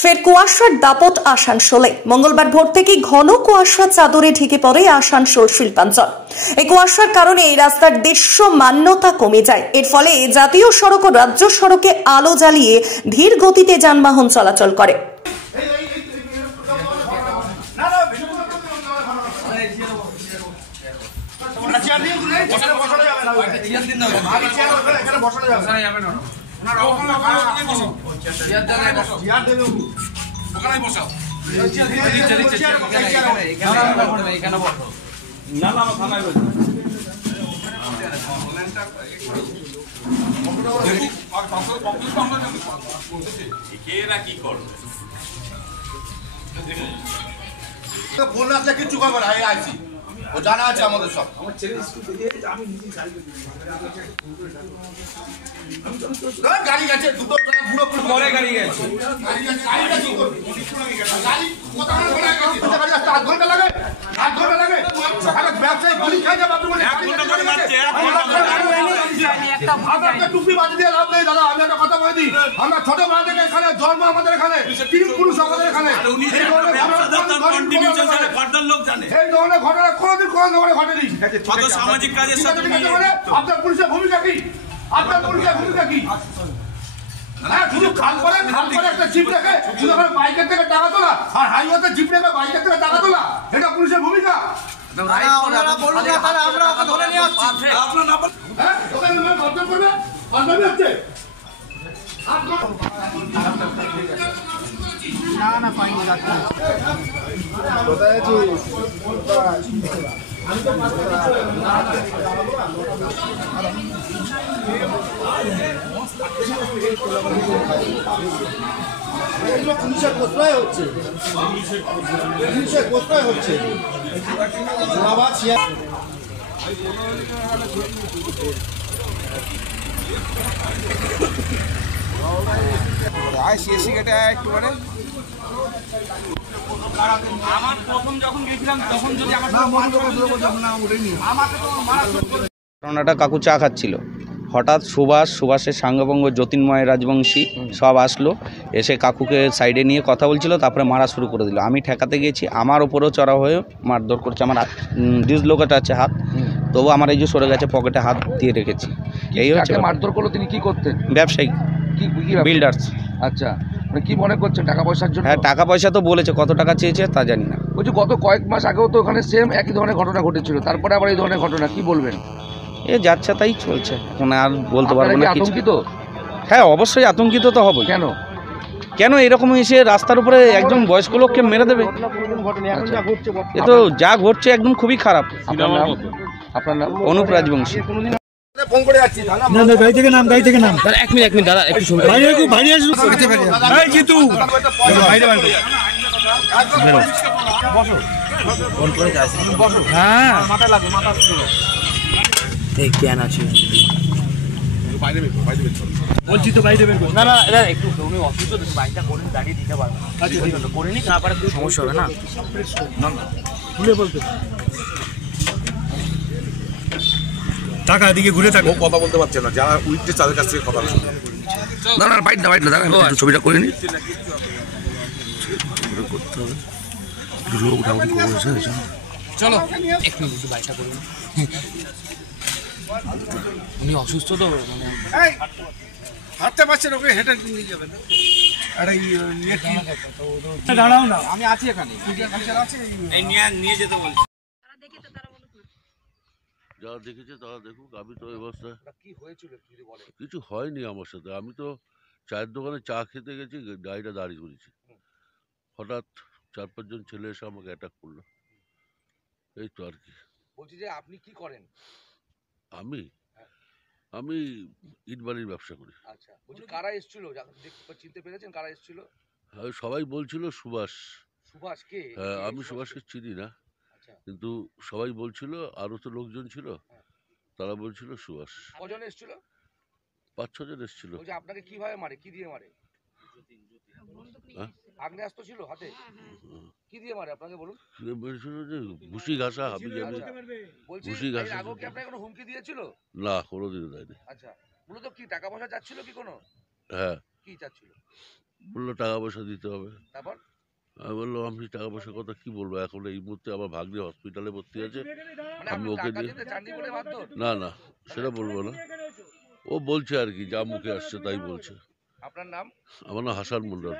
ফের কুয়াশার দাপট আসানসোলে। মঙ্গলবার ভোর থেকে ঘন কুয়াশা চাদরে ঢেকে পড়ে আসানসোল শিল্পাঞ্চল। এই কুয়াশার কারণে এই রাস্তার দৃশ্যমান্যতা কমে যায়। এর ফলে জাতীয় সড়ক ও রাজ্য সড়কে আলো জ্বালিয়ে ধীর গতিতে যানবাহন চলাচল করে। ফোন আসলে কিচ্ছু করবে না, আইসি ও জানা আছে আমাদের সব। গাড়ি গেছে দুটো পরে গাড়ি গেছে, আধ ঘন্টা লাগে, আধ ঘন্টা লাগে। ব্যবসায়ী গুলি খাই যাবে, টুপি বাজি দিয়ে লাভ নেই দাদা। আমি একটা কথা বলে দিই, আমরা ছোটবেলা থেকে এখানে জন্ম, আমাদের এখানে পুরুষ আমাদের এখানে এই ধরনের ঘটনা কোনোদিন কোনো ধরনের ঘটেনি। সামাজিক কাজের সাথে আপনার পুলিশের ভূমিকা কি? আপনার পুলিশের ভূমিকা কি? শুধু খাল করে একটা জিপ রেখে শুধু বাইকের থেকে টাকা তোলা, আর হাইওয়েতে জিপ রেখে বাইকের থেকে টাকা তোলা, এটা পুলিশের ভূমিকা? না পাইনি কোথায় পুলিশের কোথায় হচ্ছে, পুলিশের কোথায় হচ্ছে ঘটনাটা কাকু চা খাচ্ছিল, হঠাৎ সুভাষের সাঙ্গভঙ্গ জ্যোতির্ময় রাজবংশী সব আসলো, এসে কাকুকে সাইডে নিয়ে কথা বলছিল, তারপরে মারা শুরু করে দিল। আমি ঠেকাতে গেছি, আমার ওপরেও চড়া হয়ে মারধর করছে। আমার ডিসলোকেট আছে হাত, তবু আমার এই যে সরে গেছে, পকেটে হাত দিয়ে রেখেছি। এই হচ্ছে মারধর করলো। তিনি কি করতেন? ব্যবসায়ী, বিল্ডার্স। আচ্ছা, কি মনে করছেন টাকা পয়সার জন্য? হ্যাঁ, টাকা পয়সা তো বলেছে, কত টাকা চেয়েছে তা জানি না। বলছি গত কয়েক মাস আগেও তো ওখানে সেম একই ধরনের ঘটনা ঘটেছিল, তারপরে আবার এই ধরনের ঘটনা, কি বলবেন? এ যাচ্ছে তাই চলছে, এখন আর বলতে পারবো না। আতঙ্কিত? হ্যাঁ, অবশ্যই আতঙ্কিত তো হবে। কেন কেন এরকম এসে রাস্তার উপরে একজন বয়স্ক লোককে মেরে দেবে? এ তো যা ঘটছে একদম খুবই খারাপ। আপনার নাম? অনুপ রাজবংশী। ফোন করে যাচ্ছি গাড়ি থেকে নাম দাদা, এক মিনিট দাদা, একটু বাইরে আসুন। জিতু হ্যাঁ জ্ঞান আছে, বলছি তো বাইরে বের করুন। না না একটু উনি অসুস্থ, বাইকটা করে দাঁড়িয়ে দিতে পারবেন। আচ্ছা করে নি, তারপরে সমস্যা হবে না। ভুলে বলতে টাকা দিকে ঘুরে থাকো, কথা বলতে পারছে না, যারা উইকনেস তাদের কাছ থেকে কথা বলছে। না না বাইট না দাঁড়ান, ছবিটা করে নি। চলো এক মিনিট বাইকটা করে নি। উনি অসুস্থ তো, মানে হাঁটতে পারছেন, ওকে হেঁটে নিয়ে যাবেন। দাঁড়াও না, আমি আছি এখানে, নিয়ে যেতে বলছি। যারা দেখেছে তারা দেখুক, আমি তো এই অবস্থায়। কি হয়েছিল যদি বলে? কিছু হয়নি আমার সাথে, আমি তো চায়ের দোকানে চা খেতে গেছি, গাড়িটা দাঁড়িয়ে করেছি, হঠাৎ 4-5 জন ছেলে এসে আমাকে অ্যাটাক করলো, এই তো আর কি। বলছি যে আপনি কি করেন? আমি ইট বালির ব্যবসা করি। আচ্ছা, বলছি কারা এসেছিল, চিনতে পেরেছেন কারা এসেছিল? সবাই বলছিল সুভাষ। সুভাষ কে? আমি সুভাষকে চিনি না, কিন্তু সবাই বলছিল, আরো তো লোকজন ছিল, তারা বলছিল সুভাষ। কজন এসেছিল? 5-6 জন এসেছিল। আপনাকে কিভাবে মারে, কি দিয়ে মারে? আগ্নেয়াস্ত্র ছিল হাতে? কি দিয়ে মারে আপনাকে বলুন? ভুসি ঘাসা, হাবি জাবি ভুসি ঘাসা। কি আপনাকে কোনো হুমকি দিয়েছিল? না, কোনোদিনও দেয়নি। আচ্ছা, মূলত কি টাকা পয়সা চাচ্ছিল কি কোনো? হ্যাঁ। কি চাচ্ছিল? বললো টাকা পয়সা দিতে হবে। তারপর আমি বললাম আমি টাকা পয়সার কথা কি বলবো, এখন এই মুহূর্তে আমার ভাগ্নে হসপিটালে ভর্তি আছে, মানে আমি আপনি ওকে টাকা দিয়ে দিতে চাননি বলে মারধর? না না সেটা বলবো না, ও বলছে আর কি, যা মুখে আসছে তাই বলছে। আপনার নাম? আমার নাম হাসান মন্ডল।